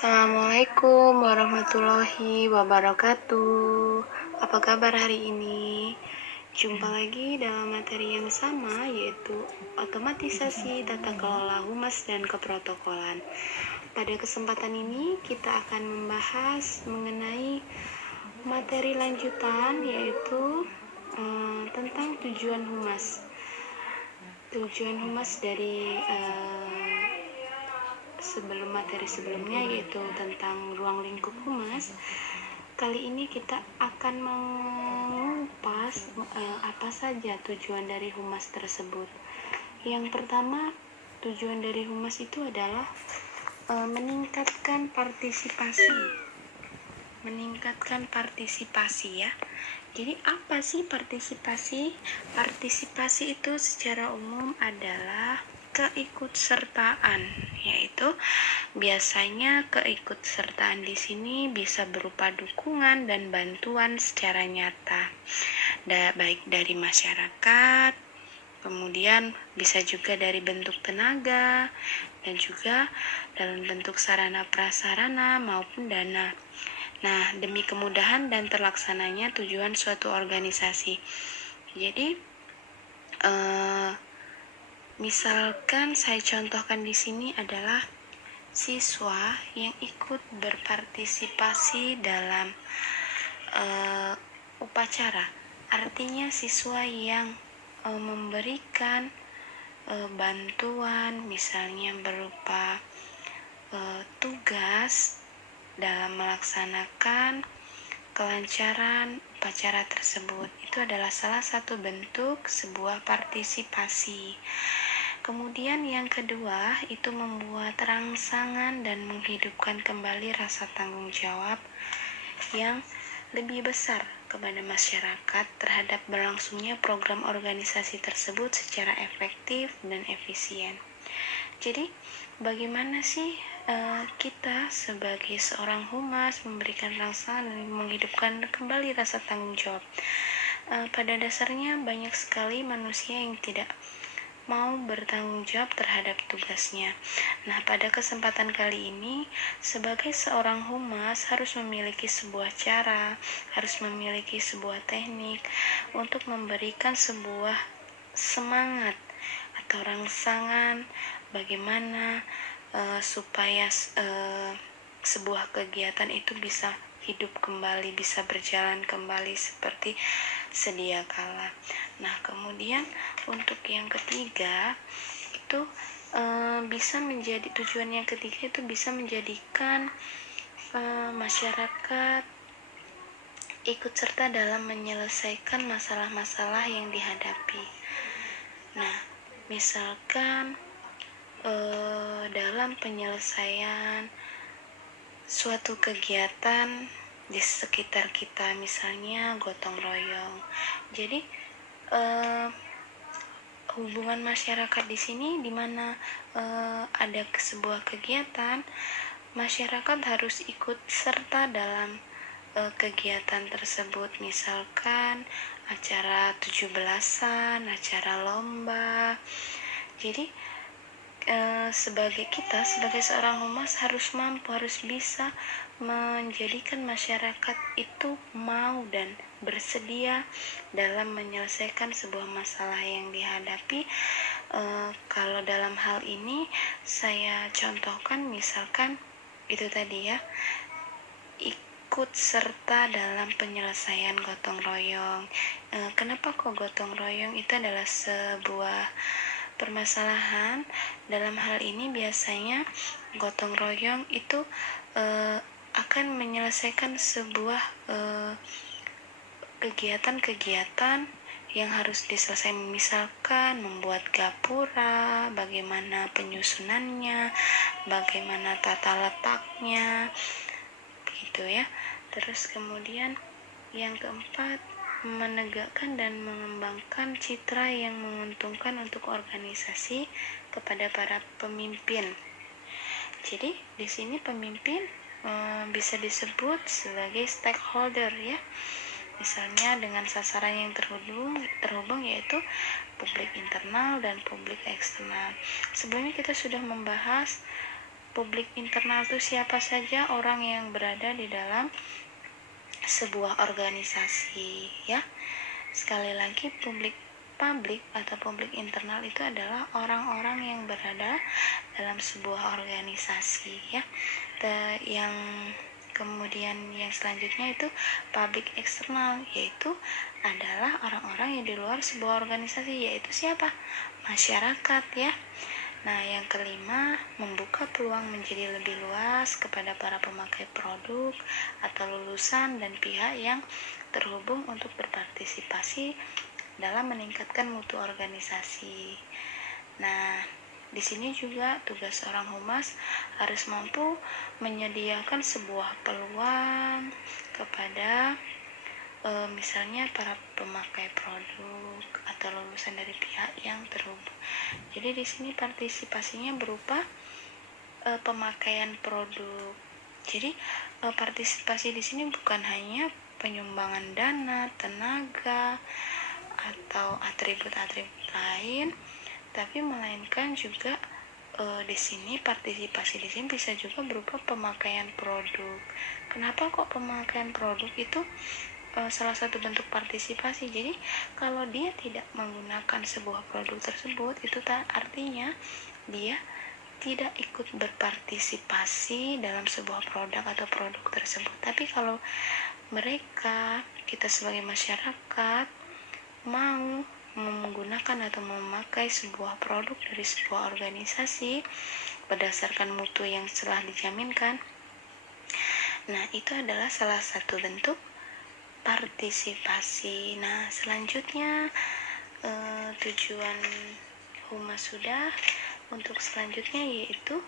Assalamualaikum warahmatullahi wabarakatuh. Apa kabar hari ini? Jumpa lagi dalam materi yang sama, yaitu otomatisasi tata kelola humas dan keprotokolan. Pada kesempatan ini kita akan membahas mengenai materi lanjutan, yaitu tentang tujuan humas. Tujuan humas dari sebelum materi sebelumnya, yaitu tentang ruang lingkup humas. Kali ini kita akan mengupas apa saja tujuan dari humas tersebut. Yang pertama, tujuan dari humas itu adalah meningkatkan partisipasi ya. Jadi apa sih partisipasi? Partisipasi itu secara umum adalah keikutsertaan, yaitu biasanya keikutsertaan di sini bisa berupa dukungan dan bantuan secara nyata, baik dari masyarakat, kemudian bisa juga dari bentuk tenaga, dan juga dalam bentuk sarana prasarana maupun dana. Nah, demi kemudahan dan terlaksananya tujuan suatu organisasi. Jadi, misalkan saya contohkan di sini adalah siswa yang ikut berpartisipasi dalam upacara. Artinya siswa yang memberikan bantuan, misalnya berupa tugas dalam melaksanakan kelancaran upacara tersebut. Itu adalah salah satu bentuk sebuah partisipasi. Kemudian yang kedua, itu membuat rangsangan dan menghidupkan kembali rasa tanggung jawab yang lebih besar kepada masyarakat terhadap berlangsungnya program organisasi tersebut secara efektif dan efisien. Jadi, bagaimana sih kita sebagai seorang humas memberikan rangsangan dan menghidupkan kembali rasa tanggung jawab? Pada dasarnya banyak sekali manusia yang tidak mau bertanggung jawab terhadap tugasnya. Nah, pada kesempatan kali ini, sebagai seorang humas harus memiliki sebuah cara, harus memiliki sebuah teknik untuk memberikan sebuah semangat atau rangsangan bagaimana supaya sebuah kegiatan itu bisa hidup kembali, bisa berjalan kembali seperti sedia kala. Nah, kemudian untuk yang ketiga itu bisa menjadi tujuan yang ketiga itu bisa menjadikan masyarakat ikut serta dalam menyelesaikan masalah-masalah yang dihadapi. Nah, misalkan dalam penyelesaian suatu kegiatan di sekitar kita, misalnya gotong royong. Jadi hubungan masyarakat di sini di mana ada sebuah kegiatan, masyarakat harus ikut serta dalam kegiatan tersebut, misalkan acara 17-an, acara lomba. Jadi sebagai seorang humas harus mampu, harus bisa menjadikan masyarakat itu mau dan bersedia dalam menyelesaikan sebuah masalah yang dihadapi. Kalau dalam hal ini saya contohkan, misalkan itu tadi ya, ikut serta dalam penyelesaian gotong royong. Kenapa kok gotong royong itu adalah sebuah permasalahan? Dalam hal ini biasanya gotong royong itu akan menyelesaikan sebuah kegiatan-kegiatan yang harus diselesaikan, misalkan membuat gapura, bagaimana penyusunannya, bagaimana tata letaknya, gitu ya. Terus kemudian yang keempat, menegakkan dan mengembangkan citra yang menguntungkan untuk organisasi kepada para pemimpin. Jadi di sini pemimpin bisa disebut sebagai stakeholder ya. Misalnya dengan sasaran yang terhubung yaitu publik internal dan publik eksternal. Sebelumnya kita sudah membahas Publik internal itu siapa saja orang yang berada di dalam sebuah organisasi, ya. Sekali lagi, publik atau publik internal itu adalah orang-orang yang berada dalam sebuah organisasi, ya. Yang kemudian yang selanjutnya itu publik eksternal, yaitu adalah orang-orang yang di luar sebuah organisasi, yaitu siapa? Masyarakat, ya. Nah, yang kelima, membuka peluang menjadi lebih luas kepada para pemakai produk atau lulusan dan pihak yang terhubung untuk berpartisipasi dalam meningkatkan mutu organisasi. Nah, di sini juga tugas seorang humas harus mampu menyediakan sebuah peluang kepada misalnya para pemakai produk atau lulusan dari pihak yang terhubung. Jadi di sini partisipasinya berupa pemakaian produk. Jadi partisipasi di sini bukan hanya penyumbangan dana, tenaga, atau atribut-atribut lain, tapi melainkan juga di sini partisipasi di sini bisa juga berupa pemakaian produk. Kenapa kok pemakaian produk itu salah satu bentuk partisipasi? Jadi kalau dia tidak menggunakan sebuah produk tersebut, itu artinya dia tidak ikut berpartisipasi dalam sebuah produk atau produk tersebut. Tapi kalau kita sebagai masyarakat mau menggunakan atau memakai sebuah produk dari sebuah organisasi berdasarkan mutu yang telah dijaminkan, nah itu adalah salah satu bentuk partisipasi. Nah, selanjutnya tujuan humas sudah. Untuk selanjutnya yaitu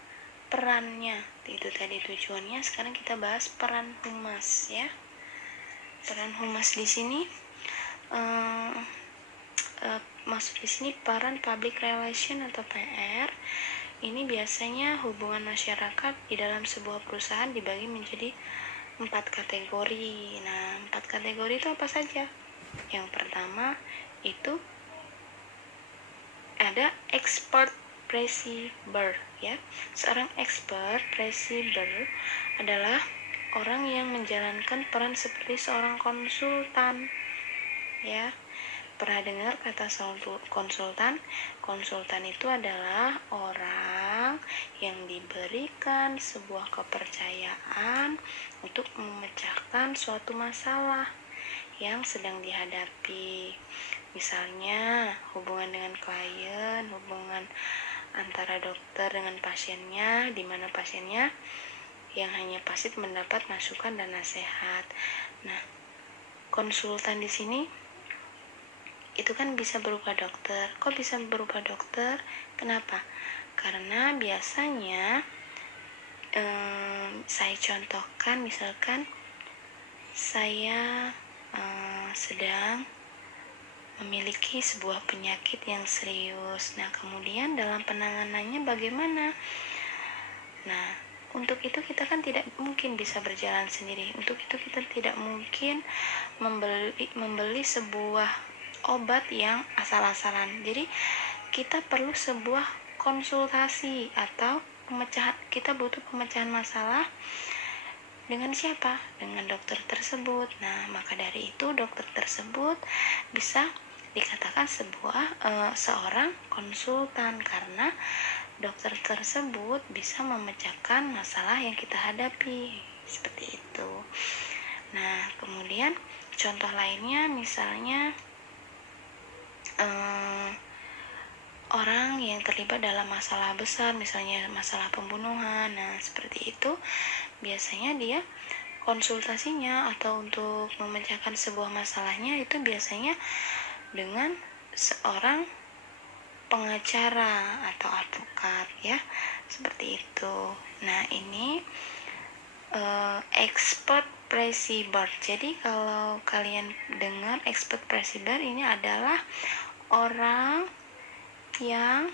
perannya. Itu tadi tujuannya. Sekarang kita bahas peran humas, ya. Peran humas di sini masuk di sini peran public relation atau PR. Ini biasanya hubungan masyarakat di dalam sebuah perusahaan dibagi menjadi 4 kategori. Nah, 4 kategori itu apa saja? Yang pertama itu ada expert receiver, ya. Seorang expert receiver adalah orang yang menjalankan peran seperti seorang konsultan, ya. Pernah dengar kata konsultan? Konsultan itu adalah orang yang diberikan sebuah kepercayaan untuk memecahkan suatu masalah yang sedang dihadapi. Misalnya hubungan dengan klien, hubungan antara dokter dengan pasiennya, di mana pasiennya yang hanya pasif mendapat masukan dan nasihat. Nah, konsultan di sini itu kan bisa berupa dokter. Kok bisa berupa dokter? Kenapa? Karena biasanya saya contohkan, misalkan saya sedang memiliki sebuah penyakit yang serius. Nah, kemudian dalam penanganannya bagaimana? Nah, untuk itu kita kan tidak mungkin bisa berjalan sendiri. Untuk itu kita tidak mungkin membeli sebuah obat yang asal-asalan. Jadi kita perlu sebuah konsultasi atau kita butuh pemecahan masalah dengan siapa? Dengan dokter tersebut. Nah, maka dari itu dokter tersebut bisa dikatakan seorang konsultan karena dokter tersebut bisa memecahkan masalah yang kita hadapi. Seperti itu. Nah, kemudian contoh lainnya misalnya orang yang terlibat dalam masalah besar, misalnya masalah pembunuhan. Nah, seperti itu biasanya dia konsultasinya atau untuk memecahkan sebuah masalahnya itu biasanya dengan seorang pengacara atau advokat, ya, seperti itu. Nah, ini expert receiver. Jadi kalau kalian dengar expert receiver, ini adalah orang yang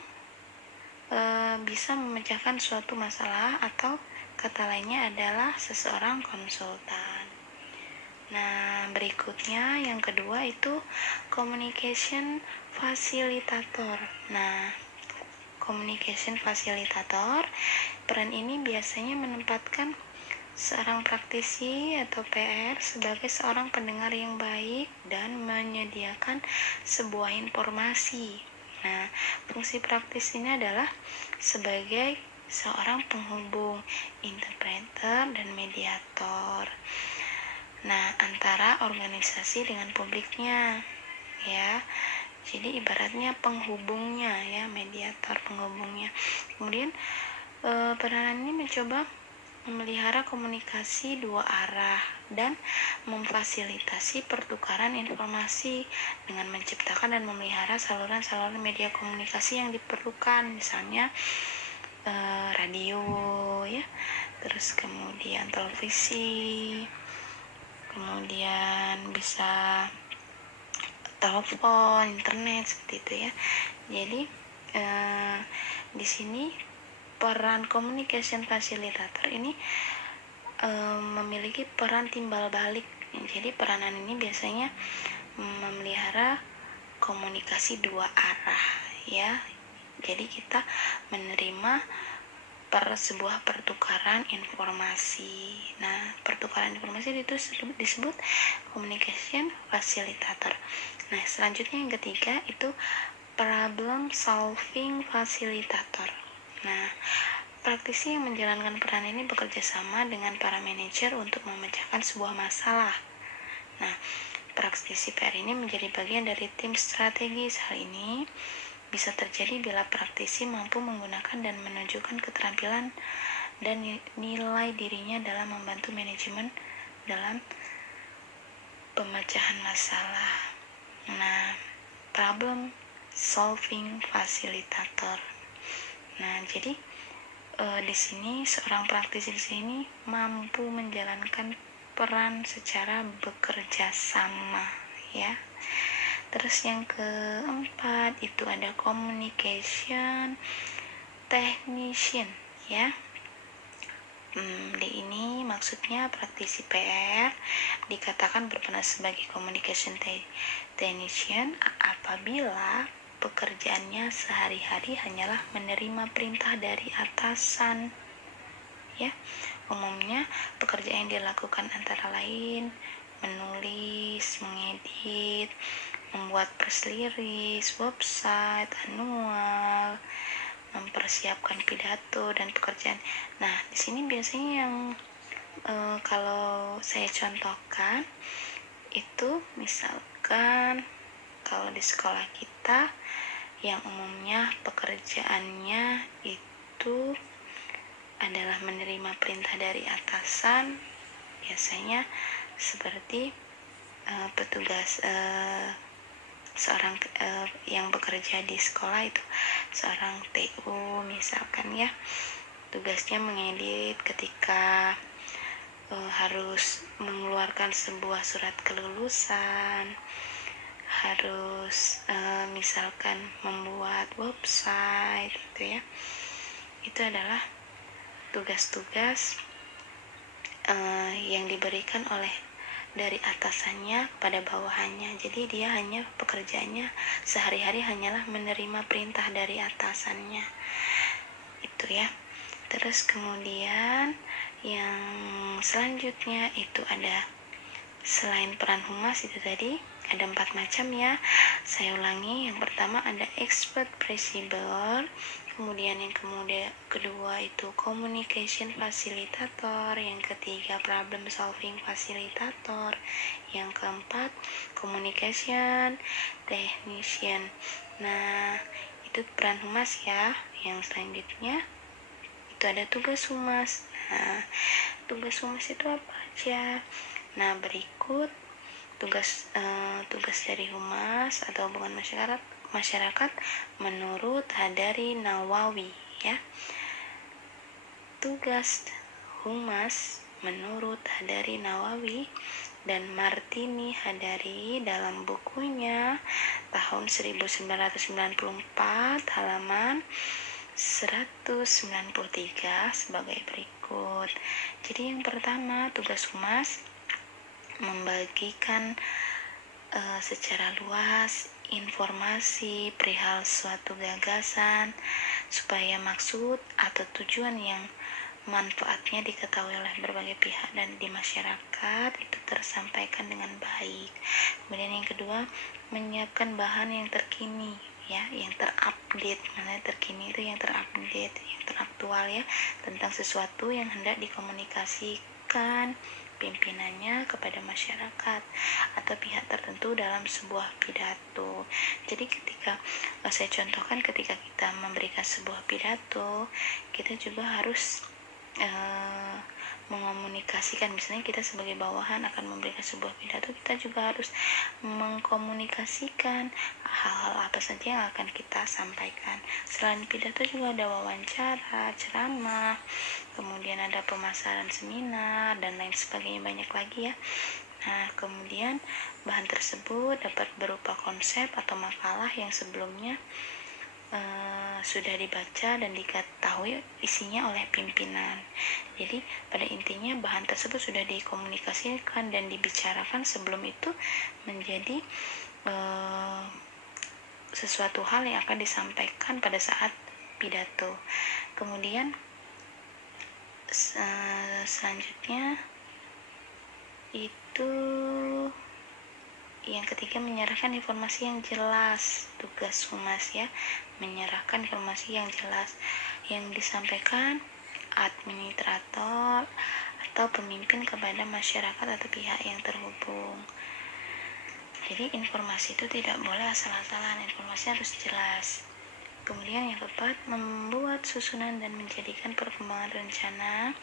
bisa memecahkan suatu masalah, atau kata lainnya adalah seseorang konsultan. Nah, berikutnya yang kedua itu communication facilitator. Nah, communication facilitator. Peran ini biasanya menempatkan seorang praktisi atau PR sebagai seorang pendengar yang baik dan menyediakan sebuah informasi. Nah, fungsi praktis ini adalah sebagai seorang penghubung, interpreter, dan mediator. Nah, antara organisasi dengan publiknya, ya. Jadi ibaratnya penghubungnya, ya, mediator penghubungnya. Kemudian peranan ini mencoba memelihara komunikasi dua arah dan memfasilitasi pertukaran informasi dengan menciptakan dan memelihara saluran-saluran media komunikasi yang diperlukan, misalnya radio, ya, terus kemudian televisi, kemudian bisa telepon, internet, seperti itu ya. Jadi di sini peran communication facilitator ini memiliki peran timbal balik. Jadi peranan ini biasanya memelihara komunikasi dua arah, ya. Jadi kita menerima sebuah pertukaran informasi. Nah, pertukaran informasi itu disebut communication facilitator. Nah, selanjutnya yang ketiga itu problem solving facilitator. Nah, praktisi yang menjalankan peran ini bekerja sama dengan para manajer untuk memecahkan sebuah masalah. Nah, praktisi PR ini menjadi bagian dari tim strategis. Hal ini bisa terjadi bila praktisi mampu menggunakan dan menunjukkan keterampilan dan nilai dirinya dalam membantu manajemen dalam pemecahan masalah. Nah, problem solving facilitator. Nah, jadi di sini seorang praktisi di sini mampu menjalankan peran secara bekerja sama, ya. Terus yang keempat itu ada communication technician, ya. Di ini maksudnya praktisi PR dikatakan berperan sebagai communication technician apabila pekerjaannya sehari-hari hanyalah menerima perintah dari atasan, ya. Umumnya pekerjaan yang dilakukan antara lain menulis, mengedit, membuat press release, website, anual, mempersiapkan pidato dan pekerjaan. Nah, di sini biasanya yang kalau saya contohkan itu misalkan kalau di sekolah kita yang umumnya pekerjaannya itu adalah menerima perintah dari atasan, biasanya seperti petugas seorang yang bekerja di sekolah itu seorang TU misalkan, ya, tugasnya mengedit ketika harus mengeluarkan sebuah surat kelulusan, harus misalkan membuat website gitu, ya. Itu adalah tugas-tugas yang diberikan oleh dari atasannya pada bawahannya. Jadi dia hanya pekerjaannya sehari-hari hanyalah menerima perintah dari atasannya. Itu, ya. Terus kemudian yang selanjutnya itu ada, selain peran humas itu tadi ada 4 macam, ya. Saya ulangi, yang pertama ada expert principal, kemudian yang kedua itu communication facilitator, yang ketiga problem solving facilitator, yang keempat communication technician. Nah, itu peran humas, ya. Yang selanjutnya itu ada tugas humas. Nah, tugas humas itu apa aja? Nah, berikut tugas dari humas atau hubungan masyarakat menurut Hadari Nawawi, ya. Tugas humas menurut Hadari Nawawi dan Martini Hadari dalam bukunya tahun 1994 halaman 193 sebagai berikut. Jadi yang pertama, tugas humas membagikan secara luas informasi perihal suatu gagasan supaya maksud atau tujuan yang manfaatnya diketahui oleh berbagai pihak dan di masyarakat itu tersampaikan dengan baik. Kemudian yang kedua, menyiapkan bahan yang terkini ya, yang terupdate. Mana terkini itu yang terupdate, yang teraktual ya, tentang sesuatu yang hendak dikomunikasikan pimpinannya kepada masyarakat atau pihak tertentu dalam sebuah pidato. Jadi ketika saya contohkan, ketika kita memberikan sebuah pidato, kita juga harus mengomunikasikan. Misalnya kita sebagai bawahan akan memberikan sebuah pidato, kita juga harus mengkomunikasikan hal-hal apa saja yang akan kita sampaikan. Selain pidato juga ada wawancara, ceramah, kemudian ada pemasaran seminar dan lain sebagainya, banyak lagi ya. Nah, kemudian bahan tersebut dapat berupa konsep atau makalah yang sebelumnya sudah dibaca dan diketahui isinya oleh pimpinan. Jadi pada intinya bahan tersebut sudah dikomunikasikan dan dibicarakan sebelum itu menjadi sesuatu hal yang akan disampaikan pada saat pidato. Kemudian selanjutnya itu yang ketiga, menyerahkan informasi yang jelas. Tugas humas ya, menyerahkan informasi yang jelas yang disampaikan administrator atau pemimpin kepada masyarakat atau pihak yang terhubung. Jadi informasi itu tidak boleh asal-asalan, informasi harus jelas. Kemudian yang keempat, membuat susunan dan menjadikan perkembangan rencana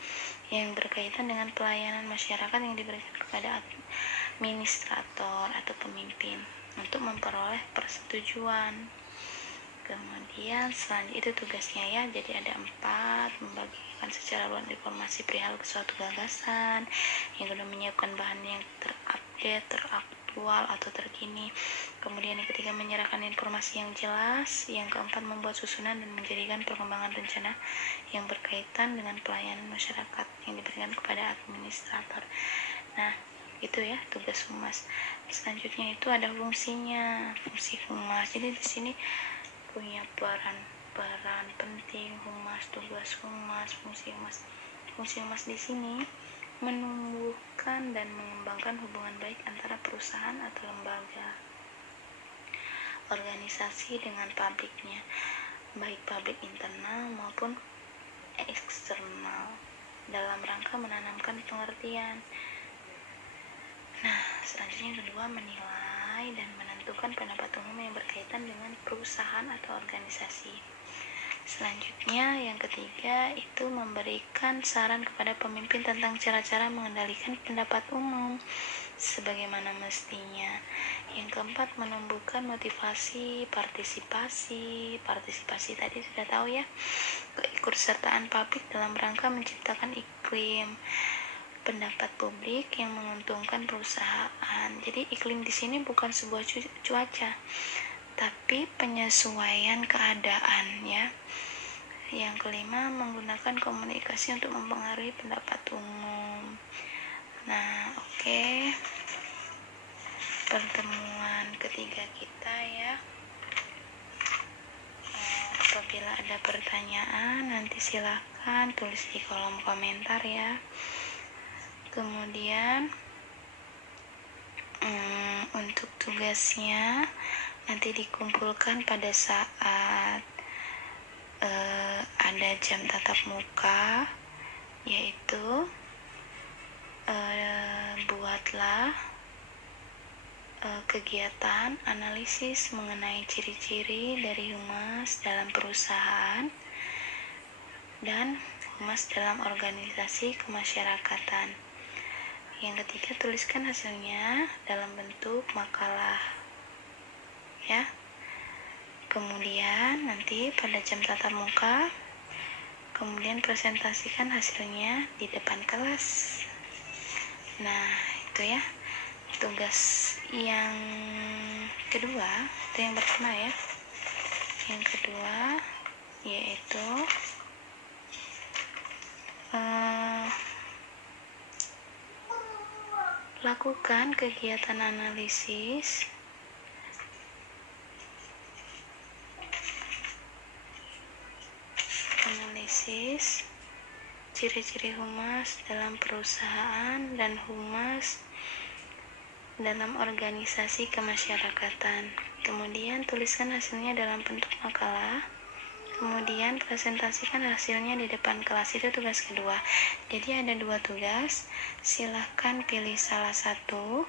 yang berkaitan dengan pelayanan masyarakat yang diberikan kepada administrator atau pemimpin untuk memperoleh persetujuan. Kemudian selanjutnya itu tugasnya ya, jadi ada 4, membagikan secara luas informasi perihal suatu gagasan, yang kedua menyiapkan bahan yang terupdate, teraktual atau terkini, kemudian yang ketiga menyerahkan informasi yang jelas, yang keempat membuat susunan dan menjadikan perkembangan rencana yang berkaitan dengan pelayanan masyarakat yang diberikan kepada administrator. Nah, itu ya tugas humas. Selanjutnya itu ada fungsinya, fungsi humas. Jadi di sini punya peran penting humas, tugas humas, fungsi humas. Fungsi humas di sini menumbuhkan dan mengembangkan hubungan baik antara perusahaan atau lembaga, organisasi dengan publiknya, baik publik internal maupun eksternal, dalam rangka menanamkan pengertian. Nah, selanjutnya yang kedua, menilai dan menentukan pendapat umum yang berkaitan dengan perusahaan atau organisasi. Selanjutnya yang ketiga itu memberikan saran kepada pemimpin tentang cara-cara mengendalikan pendapat umum sebagaimana mestinya. Yang keempat, menumbuhkan motivasi partisipasi tadi sudah tahu ya, keikutsertaan publik dalam rangka menciptakan iklim pendapat publik yang menguntungkan perusahaan. Jadi iklim di sini bukan sebuah cuaca, tapi penyesuaian keadaan ya. Yang kelima, menggunakan komunikasi untuk mempengaruhi pendapat umum. Nah, oke. Pertemuan ketiga kita ya. Apabila ada pertanyaan nanti silakan tulis di kolom komentar ya. Kemudian untuk tugasnya nanti dikumpulkan pada saat ada jam tatap muka, yaitu buatlah kegiatan analisis mengenai ciri-ciri dari humas dalam perusahaan dan humas dalam organisasi kemasyarakatan. Yang ketiga, tuliskan hasilnya dalam bentuk makalah ya. Kemudian nanti pada jam tatap muka, kemudian presentasikan hasilnya di depan kelas. Nah, itu ya tugas yang kedua, itu yang pertama ya. Yang kedua yaitu lakukan kegiatan analisis analisis ciri-ciri humas dalam perusahaan dan humas dalam organisasi kemasyarakatan. Kemudian tuliskan hasilnya dalam bentuk makalah. Kemudian presentasikan hasilnya di depan kelas. Itu tugas kedua. Jadi ada 2 tugas. Silahkan pilih salah satu,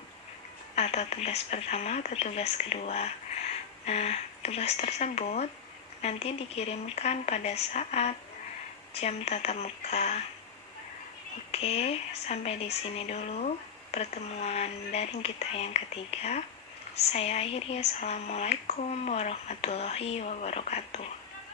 atau tugas pertama atau tugas kedua. Nah, tugas tersebut nanti dikirimkan pada saat jam tatap muka. Oke, sampai di sini dulu pertemuan daring kita yang ketiga. Saya akhiri. Assalamualaikum warahmatullahi wabarakatuh.